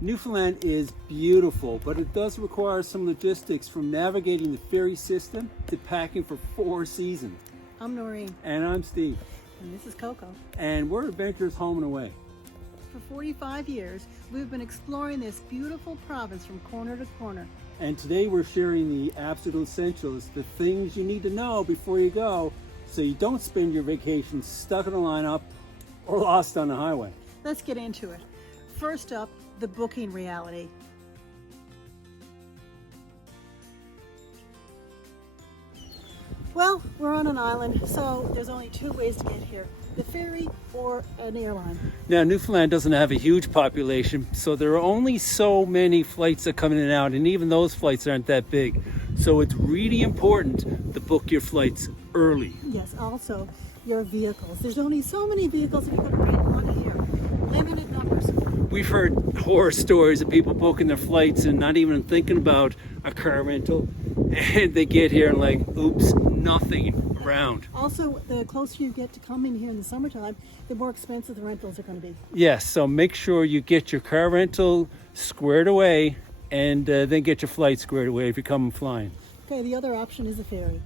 Newfoundland is beautiful, but it does require some logistics from navigating the ferry system to packing for 4 seasons. I'm Noreen. And I'm Steve. And this is Coco. And we're adventurers home and away. For 45 years, we've been exploring this beautiful province from corner to corner. And today we're sharing the absolute essentials, the things you need to know before you go, so you don't spend your vacation stuck in a lineup or lost on the highway. Let's get into it. First up, the booking reality. Well, we're on an island, so there's only 2 ways to get here. The ferry or an airline. Now, Newfoundland doesn't have a huge population, so there are only so many flights that come in and out, and even those flights aren't that big. So it's really important to book your flights early. Yes, also your vehicles. There's only so many vehicles that you can rent on here. Limited numbers. We've heard horror stories of people booking their flights and not even thinking about a car rental, and they get here and like, oops, nothing around. Also, the closer you get to coming here in the summertime, the more expensive the rentals are going to be. Yes, so make sure you get your car rental squared away and then get your flight squared away if you're coming flying. Okay, the other option is a ferry.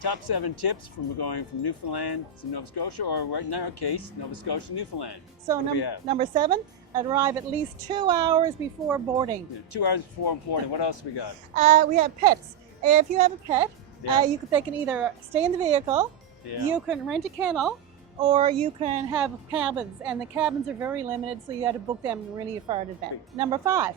Top 7 tips from going from Newfoundland to Nova Scotia, or right in our case, Nova Scotia, Newfoundland. So number 7, arrive at least 2 hours before boarding. Yeah, 2 hours before boarding. What else we got? We have pets. If you have a pet, Yeah. they can either stay in the vehicle, Yeah. you can rent a kennel, or you can have cabins. And the cabins are very limited, so you have to book them really far in advance. Number 5,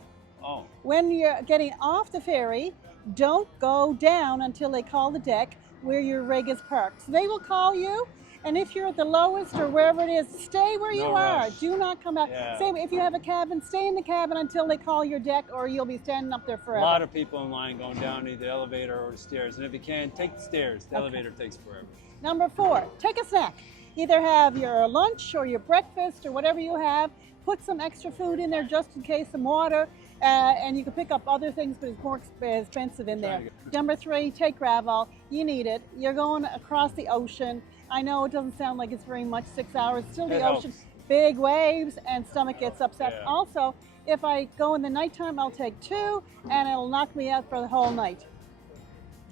when you're getting off the ferry, don't go down until they call the deck where your rig is parked. So they will call you, and if you're at the lowest or wherever it is, stay where you are. Rush. Do not come out. Yeah. Same if you have a cabin, stay in the cabin until they call your deck, or you'll be standing up there A forever. lot of people in line going down either the elevator or the stairs, and if you can, take the stairs. The elevator takes forever. Number 4, take a snack. Either have your lunch or your breakfast or whatever you have. Put some extra food in there just in case, some water, and you can pick up other things, but it's more expensive in there. Number 3, take gravel. You need it. You're going across the ocean. I know it doesn't sound like it's very much, 6 hours, still the ocean. Helps. Big waves and stomach gets upset. Yeah. Also, if I go in the nighttime, I'll take 2 and it'll knock me out for the whole night.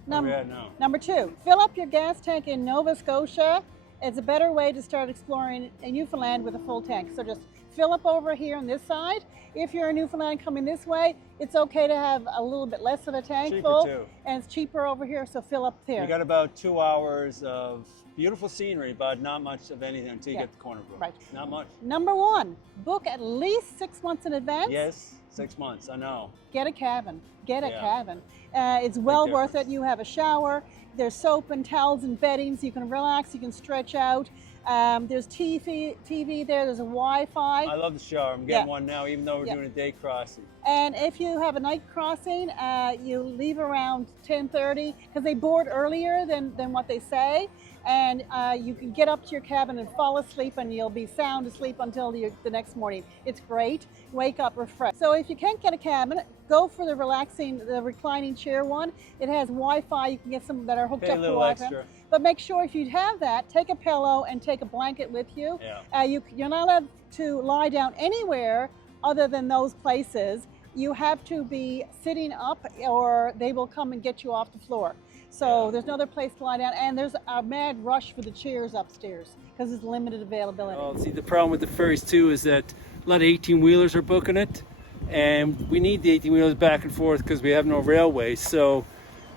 Number 2, fill up your gas tank in Nova Scotia. It's a better way to start exploring in Newfoundland with a full tank. So just fill up over here on this side. If you're in Newfoundland coming this way, it's okay to have a little bit less of a tank Cheaper full. too. And it's cheaper over here, so fill up there. We got about 2 hours of beautiful scenery, but not much of anything until you get the corner brook. Right. Not much. Number 1, book at least 6 months in advance. Yes, 6 months, I know. Get a cabin. Get a Yeah. cabin. It's well worth it. difference. You have a shower. There's soap and towels and bedding, so you can relax. You can stretch out. There's TV there. There's a Wi-Fi. I love the shower. I'm getting one now, even though we're doing a day crossing. And if you have a night crossing, you leave around 10:30 because they board earlier than what they say. And you can get up to your cabin and fall asleep, and you'll be sound asleep until the next morning. It's great. Wake up refreshed. So if you can't get a cabin, go for the reclining chair one. It has Wi-Fi. You can get some that are hooked Pay a up to little Wi-Fi. extra. But make sure if you have that, take a pillow and take a blanket with you. Yeah. You're not allowed to lie down anywhere other than those places. You have to be sitting up, or they will come and get you off the floor. So there's no other place to lie down, and there's a mad rush for the chairs upstairs because there's limited availability. Well, see, the problem with the ferries too is that a lot of 18-wheelers are booking it, and we need the 18-wheelers back and forth because we have no railway. So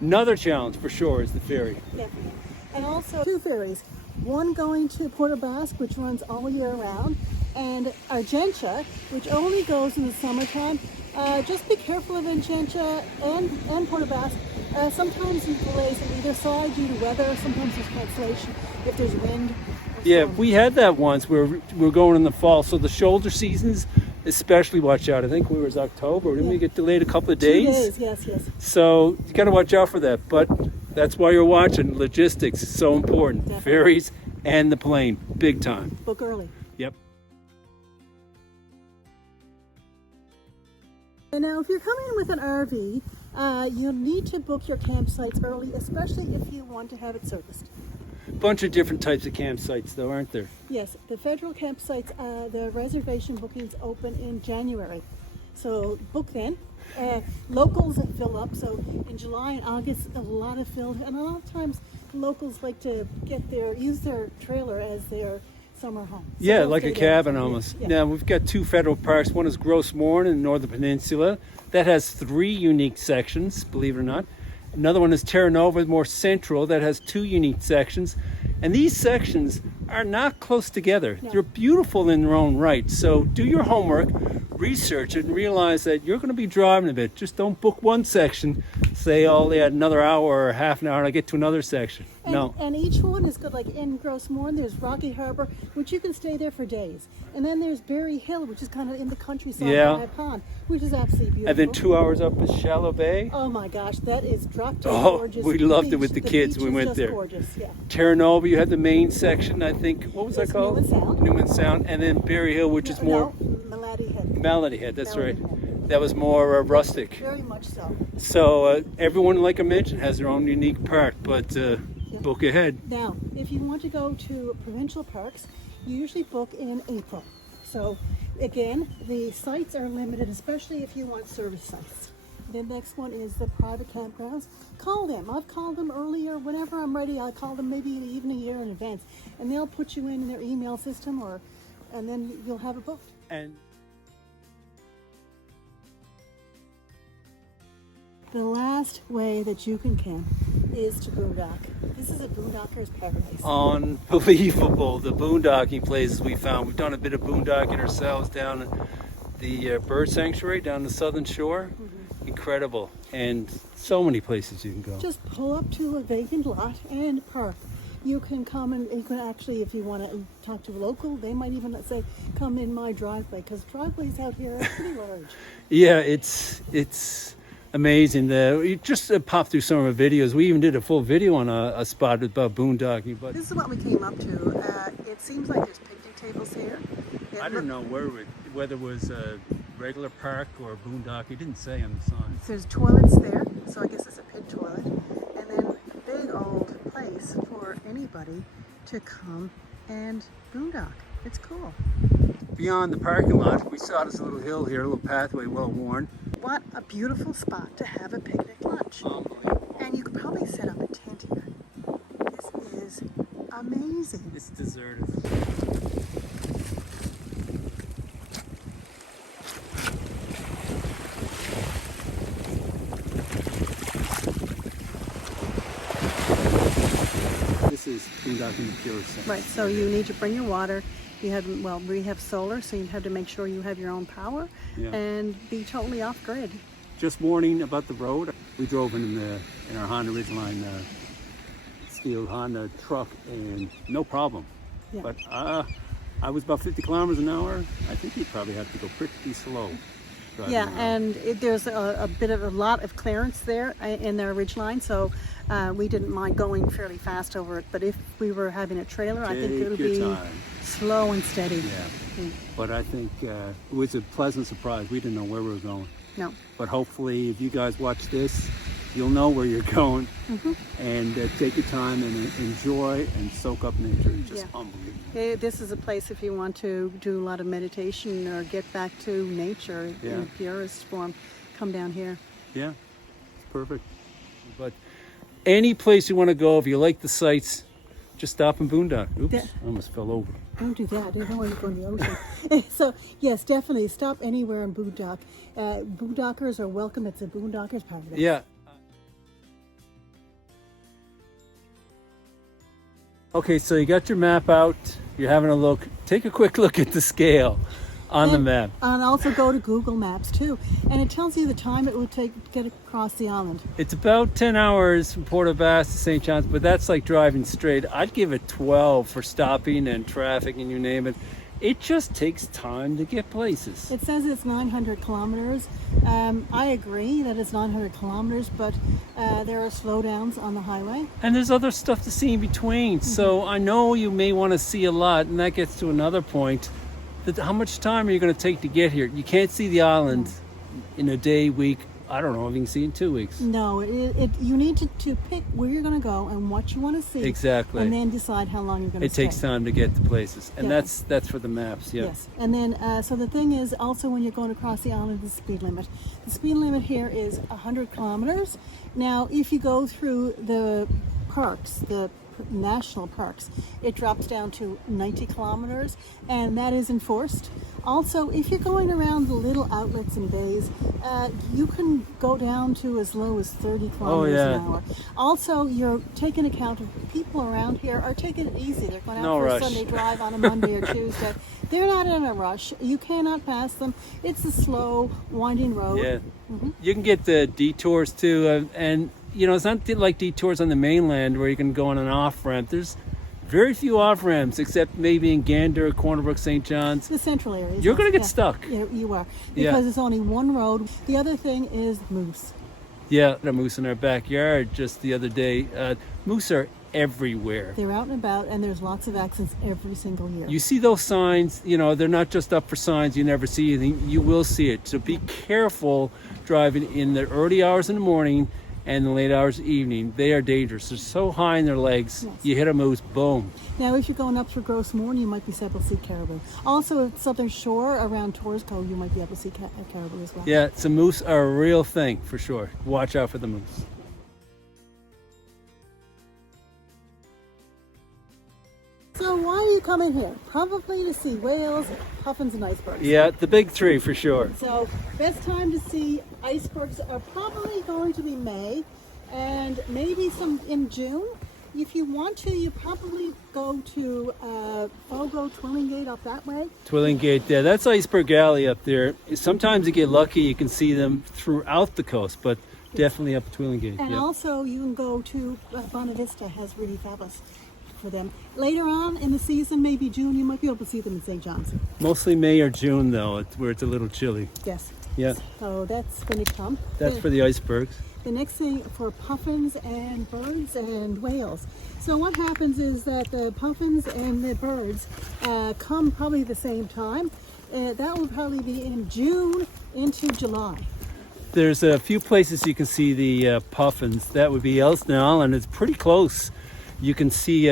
another challenge for sure is the ferry. Definitely. And also 2 ferries, one going to Port Basque, which runs all year round, and Argentia, which only goes in the summertime. Just be careful of Argentia and Port Basque. Sometimes there's delays on either side due to weather. Sometimes there's cancellation if there's wind. Yeah, we had that once. We're going in the fall, so the shoulder seasons especially watch out. I think it was October. Didn't we get delayed a couple of 2 days? Yes. So you got to watch out for that. But that's why you're watching. Logistics is so important. Definitely. Ferries and the plane, big time. Book early. Yep. And now, if you're coming with an RV, you'll need to book your campsites early, especially if you want to have it serviced. bunch of different types of campsites, though, aren't there? Yes, the federal campsites, the reservation bookings open in January. So book then. Locals fill up, so in July and August a lot of filled, and a lot of times locals like to use their trailer as their summer home. So Yeah, they'll like a stay there. cabin almost. Yeah. Now, we've got 2 federal parks. One is Gros Morne in the Northern Peninsula. That has 3 unique sections, believe it or not. Another one is Terra, more central, that has 2 unique sections. And these sections are not close together. No. They're beautiful in their own right. So do your homework, research it, and realize that you're going to be driving a bit. Just don't book one section, say, oh, they had another hour or half an hour and I get to another section. No. And each one is good. Like in Gros Morne, there's Rocky Harbor, which you can stay there for days. And then there's Berry Hill, which is kind of in the countryside Yeah. by a pond, which is absolutely beautiful. And then 2 hours up is Shallow Bay. Oh my gosh, that is drop dead Oh, gorgeous. we loved it beach. with the kids beach when we is went just there. Gorgeous, yeah. Terra, you had the main section, I think. What was that It's called? Newman Sound. Newman Sound. And then Berry Hill, which is more No, Melody Head. Melody Head. That's Melody right. Head. That was more rustic. Very much so. So everyone, like I mentioned, has their own unique park, but book ahead. Now, if you want to go to provincial parks, you usually book in April. So again, the sites are limited, especially if you want service sites. The next one is the private campgrounds. Call them. I've called them earlier. Whenever I'm ready, I'll call them maybe even a year in advance. And they'll put you in their email system, and then you'll have it booked. And The last way that you can camp is to boondock. This is a boondocker's paradise. unbelievable, the boondocking places we found. We've done a bit of boondocking ourselves down at the bird sanctuary down the southern shore. Incredible. And so many places you can go. Just pull up to a vacant lot and park. You can come and you can actually, if you want to talk to a local, they might even say, come in my driveway, because driveways out here are pretty large. Yeah, it's amazing. You just popped through some of our videos. We even did a full video on a spot about boondocking. But This is what we came up to. It seems like there's picnic tables here. I don't know whether it was a regular park or a boondocking. It didn't say on the sign. There's toilets there, so I guess it's a pig toilet. And then a big old place for anybody to come and boondock. It's cool. Beyond the parking lot, we saw this little hill here, a little pathway well worn. What a beautiful spot to have a picnic lunch. Unbelievable. And you could probably set up a tent here. This is amazing. It's deserted. This is boondocking the pure sense. Right, so you need to bring your water. We have solar, so you have to make sure you have your own power and be totally off grid. Just warning about the road. We drove in our Honda Ridgeline steel Honda truck and no problem. Yeah. But I was about 50 kilometers an hour. I think you'd probably have to go pretty slow. driving Yeah, around. and there's a lot of clearance there in their ridgeline, so we didn't mind going fairly fast over it. But if we were having a trailer, I think Take it would your be time. slow and steady. Yeah. But I think it was a pleasant surprise. We didn't know where we were going. No. But hopefully, if you guys watch this, you'll know where you're going. And take your time and enjoy and soak up nature. It's just unbelievable. This is a place if you want to do a lot of meditation or get back to nature in purest form, come down here. Yeah, it's perfect. But any place you want to go, if you like the sights, just stop and boondock. Oops, I almost fell over. Don't do that. I don't want to go in the ocean. So, yes, definitely stop anywhere in boondock. Boondockers are welcome. It's a boondocker's paradise. Yeah. Okay, so you got your map out. You're having a look. Take a quick look at the scale on the map. And also go to Google Maps too. And it tells you the time it will take to get across the island. It's about 10 hours from Port aux Basques to St. John's, but that's like driving straight. I'd give it 12 for stopping and traffic and you name it. It just takes time to get places. It says it's 900 kilometers. I agree that it's 900 kilometers, but there are slowdowns on the highway. And there's other stuff to see in between. So I know you may want to see a lot, and that gets to another point. How much time are you going to take to get here? You can't see the island in a day, week, I don't know if you can see in 2 weeks. No, you need to pick where you're going to go and what you want to see. Exactly. And then decide how long you're going to stay. It takes time to get to places, and Yeah. that's for the maps. Yeah. Yes, and then so the thing is also when you're going across the island, the speed limit. The speed limit here is 100 kilometers. Now, if you go through the parks, the national parks, it drops down to 90 kilometers, and that is enforced. Also, if you're going around the little outlets and bays, you can go down to as low as 30 kilometers an hour. Also, you're taking account of people around here are taking it easy. They're going out No for rush. a Sunday drive on a Monday or Tuesday. They're not in a rush. You cannot pass them. It's a slow, winding road. Yeah. You can get the detours too, and you know, it's not like detours on the mainland where you can go on an off ramp. There's very few off ramps, except maybe in Gander, Cornerbrook, St. John's. The central areas. You're going to get Yeah. stuck. Yeah, you are. Yeah. Because it's only one road. The other thing is moose. Yeah, the moose in our backyard just the other day. Moose are everywhere. They're out and about, and there's lots of accidents every single year. You see those signs, you know, they're not just up for signs, you never see anything, you will see it. So be careful driving in the early hours in the morning and the late hours of the evening. They are dangerous. They're so high in their legs, Yes. you hit a moose, boom. Now, if you're going up through Gros, Morne, you might be able to see caribou. Also, at Southern Shore around Torsco, you might be able to see caribou as well. Yeah, so moose are a real thing for sure. Watch out for the moose. So why are you coming here? Probably to see whales, puffins, and icebergs. Yeah, the big three for sure. So best time to see icebergs are probably going to be May, and maybe some in June. If you want to, you probably go to Fogo, Twillingate up that way. Twillingate, yeah, that's Iceberg Alley up there. Sometimes you get lucky, you can see them throughout the coast, but definitely up Twillingate. And Yeah. also you can go to Bonavista, has really fabulous for them. Later on in the season, maybe June, you might be able to see them in St. John's. Mostly May or June though, where it's a little chilly. Yes. Yeah, So that's when you come. that's for the icebergs. The next thing for puffins and birds and whales. So what happens is that the puffins and the birds come probably the same time. That will probably be in June into July. There's a few places you can see the puffins. That would be Elston Island. It's pretty close. You can see,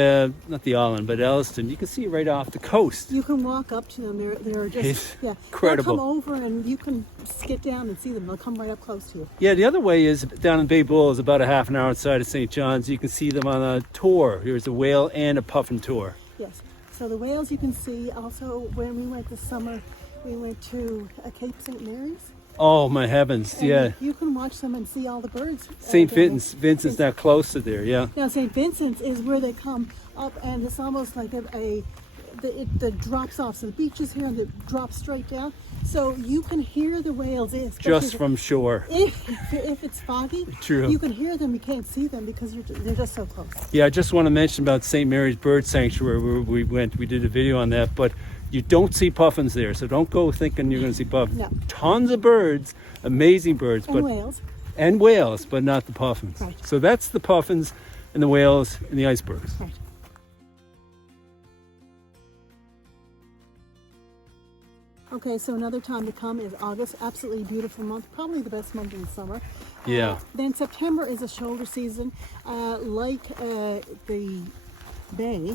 not the island, but Elston. You can see right off the coast. You can walk up to them. They're just It's yeah. incredible. They'll come over and you can skip down and see them. They'll come right up close to you. Yeah, the other way is down in Bay Bull is about a half an hour outside of St. John's. You can see them on a tour. There's a whale and a puffin tour. Yes. So the whales you can see. Also, when we went this summer, we went to Cape St. Mary's. Oh my heavens, And yeah. you can watch them and see all the birds. St. down there. Vincent's not close to there, yeah. Now, St. Vincent's is where they come up, and it's almost like it drops off. So the beach is here, and it drops straight down. So you can hear the whales. Just from shore. If it's foggy, True. you can hear them. You can't see them because they're just so close. Yeah, I just want to mention about St. Mary's Bird Sanctuary where we went. We did a video on that, but you don't see puffins there, so don't go thinking you're going to see puffins. No. Tons of birds, amazing birds, And whales. but not the puffins. Right. So that's the puffins and the whales and the icebergs. Right. Okay, so another time to come is August. Absolutely beautiful month. Probably the best month in the summer. Yeah. Then September is a shoulder season. Like the bay,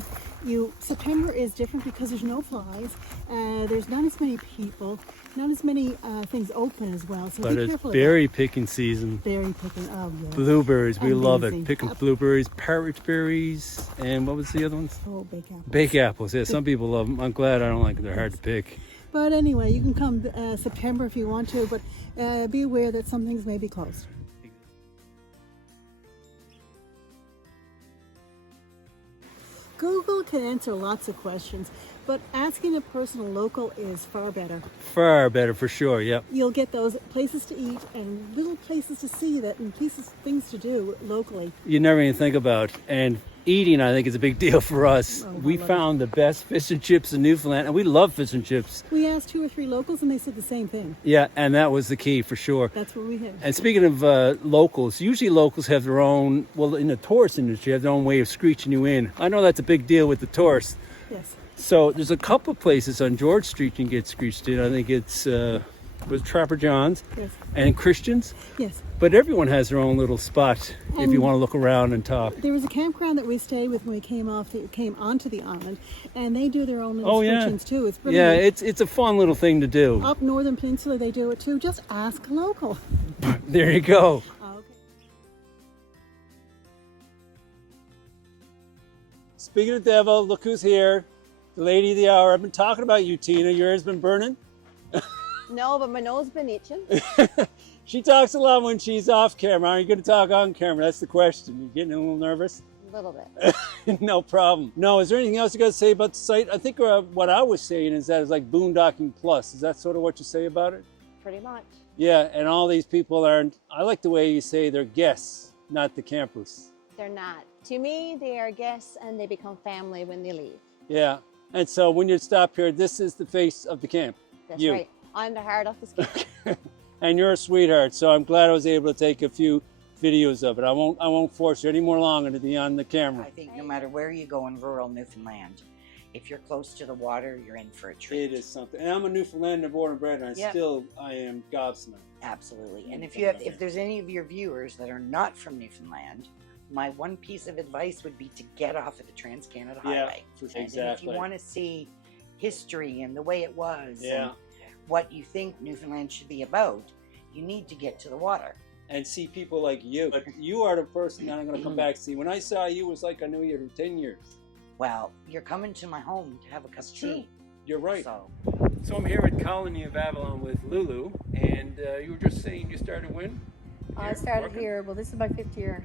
September is different because there's no flies. There's not as many people. Not as many things open as well. So But be it's careful. berry picking season. Berry picking. Oh, yeah. Blueberries, we love Amazing. it. Picking blueberries, partridge berries, and what was the other ones? Oh, bake apples. Bake apples. Yeah, some people love them. I'm glad I don't like them. They're hard to pick. But anyway, you can come September if you want to, but be aware that some things may be closed. Google can answer lots of questions, but asking a person local is far better. Far better for sure, yep. You'll get those places to eat and little places to see and things to do locally. You never even think about. And eating, I think, is a big deal for us. Oh, We I love found the best fish and chips in Newfoundland, and we love fish and chips. We asked 2 or 3 locals and they said the same thing. Yeah, and that was the key for sure. That's what we had. And speaking of locals, usually locals have their own, well, in the tourist industry, have their own way of screeching you in. I know that's a big deal with the tourists. Yes. So there's a couple of places on George Street you can get screeched in. I think it's was Trapper John's Yes. and Christian's. Yes. But everyone has their own little spot if you want to look around and talk. There was a campground that we stayed with when we came onto the island, and they do their own little excursions too. It's Yeah, brilliant. it's a fun little thing to do. Up Northern Peninsula, they do it too. Just ask a local. There you go. Okay. Speaking of devil, look who's here. The lady of the hour. I've been talking about you, Tina. Your ears been burning? No, but my nose been itching. She talks a lot when she's off camera. Are you going to talk on camera? That's the question. You getting a little nervous? A little bit. No problem. No, is there anything else you got to say about the site? I think what I was saying is that it's like Boondocking Plus. Is that sort of what you say about it? Pretty much. Yeah, and all these people aren't, I like the way you say they're guests, not the campers. They're not. To me, they are guests and they become family when they leave. Yeah, and so when you stop here, this is the face of the camp. That's you. right. I'm the heart of the skin. And you're a sweetheart, so I'm glad I was able to take a few videos of it. I won't force you any more longer to be on the camera. I think no matter where you go in rural Newfoundland, if you're close to the water, you're in for a treat. It is something. And I'm a Newfoundlander born and bred, and Yep. I am gobsmacked. Absolutely. And if there's any of your viewers that are not from Newfoundland, my one piece of advice would be to get off at the Trans-Canada Highway. Exactly. And if you want to see history and the way it was and what you think Newfoundland should be about, you need to get to the water. And see people like you. But you are the person that I'm going to come back to see. When I saw you, it was like I knew you for 10 years. Well, you're coming to my home to have a cup of tea. You're right. So I'm here at Colony of Avalon with Lulu, and you were just saying you started when? I started here, well, this is my 5th year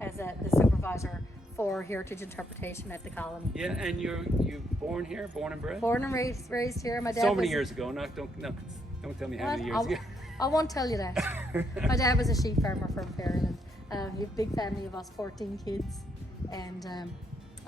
as the supervisor for Heritage Interpretation at the Colony. Yeah, and you born here, born and bred? Born and raised here. My dad So many was, years ago. Don't tell me how many years ago. I won't tell you that. My dad was a sheep farmer from Ferryland. We have a big family of us, 14 kids, and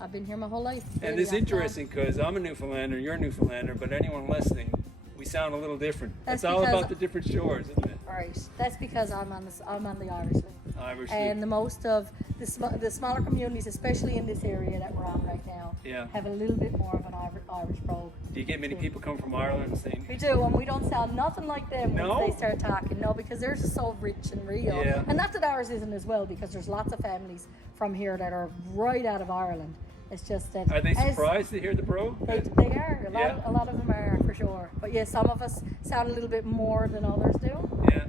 I've been here my whole life. And it's interesting because I'm a Newfoundlander, you're a Newfoundlander, but anyone listening, we sound a little different. That's It's all because- about the different shores, isn't it? Right. That's because I'm on the Irish League. Irish And League. the most of the smaller communities, especially in this area that we're on right now, have a little bit more of an Irish brogue. Do you get many people come from Ireland saying? We do, and we don't sound nothing like them No? once they start talking. No, because theirs is so rich and real. Yeah. And not that ours isn't as well, because there's lots of families from here that are right out of Ireland. It's just that... Are they surprised to hear the brogue? They are. Yeah. A lot of them are, for sure. But yeah, some of us sound a little bit more than others do. Yeah.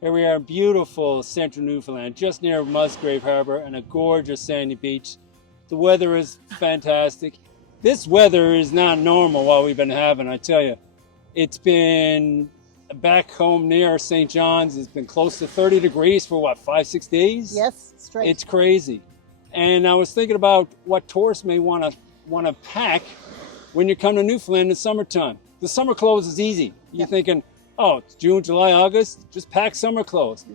Here we are in beautiful central Newfoundland, just near Musgrave Harbour and a gorgeous sandy beach. The weather is fantastic. This weather is not normal what we've been having, I tell you. It's been back home near St. John's. It's been close to 30 degrees for what, 5-6 days? Yes, straight. It's crazy. And I was thinking about what tourists may want to pack when you come to Newfoundland in summertime. The summer clothes is easy. You're thinking, oh, it's June, July, August, just pack summer clothes.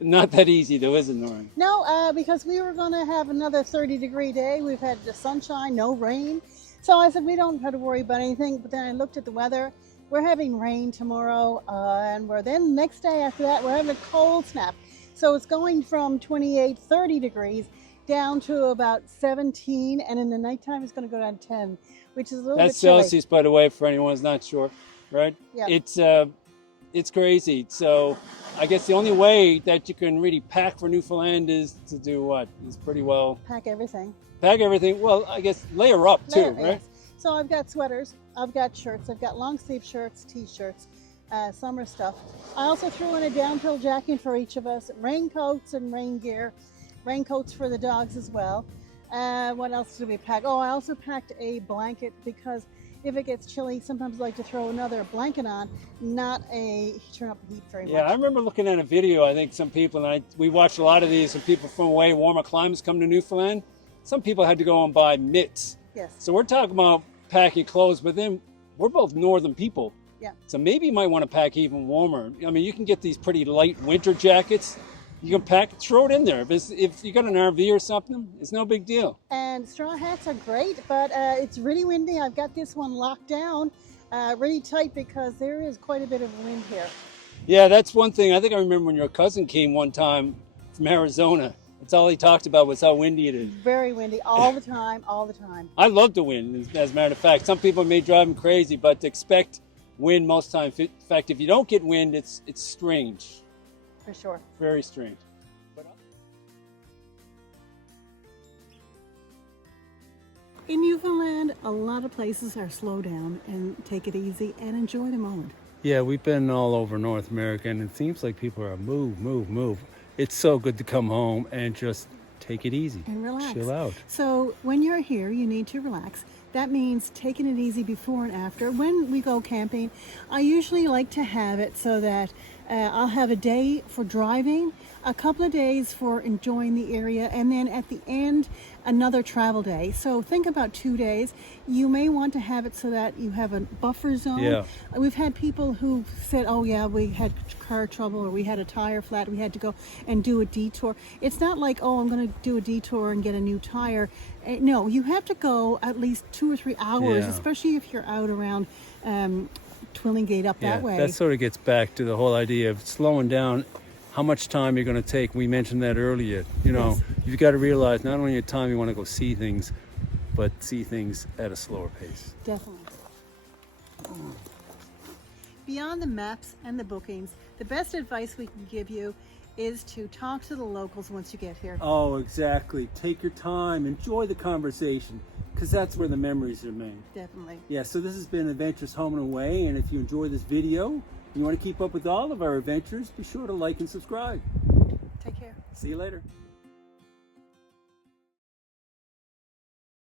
Not that easy though, is it, Noreen? No, because we were going to have another 30-degree day. We've had the sunshine, no rain. So I said, we don't have to worry about anything. But then I looked at the weather. We're having rain tomorrow, and then next day after that, we're having a cold snap. So it's going from 28, 30 degrees down to about 17, and in the nighttime it's going to go down 10, which is a little That's bit chilly. Celsius, by the way, for anyone who's not sure, right? Yeah. It's crazy. So I guess the only way that you can really pack for Newfoundland is to do what? Is pretty well Pack everything. pack everything. Well, I guess layer up too, right? Yes. So I've got sweaters, I've got shirts, I've got long sleeve shirts, t-shirts, summer stuff. I also threw in a downhill jacket for each of us, raincoats and rain gear, raincoats for the dogs as well. What else did we pack? Oh, I also packed a blanket because if it gets chilly, sometimes I like to throw another blanket on, not turn up the heat very much. Yeah, I remember looking at a video. I think some people, and we watched a lot of these, and people from way warmer climates come to Newfoundland. Some people had to go and buy mitts. Yes. So we're talking about packing clothes, but then we're both northern people. Yeah. So maybe you might want to pack even warmer. I mean, you can get these pretty light winter jackets. You can pack, throw it in there. If you got an RV or something, it's no big deal. And straw hats are great, but it's really windy. I've got this one locked down really tight because there is quite a bit of wind here. Yeah, that's one thing. I think I remember when your cousin came one time from Arizona. That's all he talked about was how windy it is. Very windy all the time, all the time. I love the wind, as a matter of fact. Some people may drive them crazy, but to expect wind most times. In fact, if you don't get wind, it's strange. For sure. Very strange. In Newfoundland, a lot of places are slow down and take it easy and enjoy the moment. Yeah, we've been all over North America, and it seems like people are move, move, move. It's so good to come home and just take it easy. And relax. Chill out. So when you're here, you need to relax. That means taking it easy before and after. When we go camping, I usually like to have it so that I'll have a day for driving, a couple of days for enjoying the area, and then at the end, another travel day. So think about 2 days. You may want to have it so that you have a buffer zone. Yeah. We've had people who said, oh yeah, we had car trouble or we had a tire flat, we had to go and do a detour. It's not like, oh, I'm going to do a detour and get a new tire. No, you have to go at least 2 or 3 hours, Yeah. especially if you're out around Twillingate up that way. That sort of gets back to the whole idea of slowing down, how much time you're going to take. We mentioned that earlier. You know, Yes. you've got to realize not only your time you want to go see things, but see things at a slower pace. Definitely. Beyond the maps and the bookings, the best advice we can give you is to talk to the locals once you get here. Oh, exactly. Take your time, enjoy the conversation, because that's where the memories are made. Definitely. Yeah, so this has been Adventures Home and Away, and if you enjoy this video, and you want to keep up with all of our adventures, be sure to like and subscribe. Take care. See you later.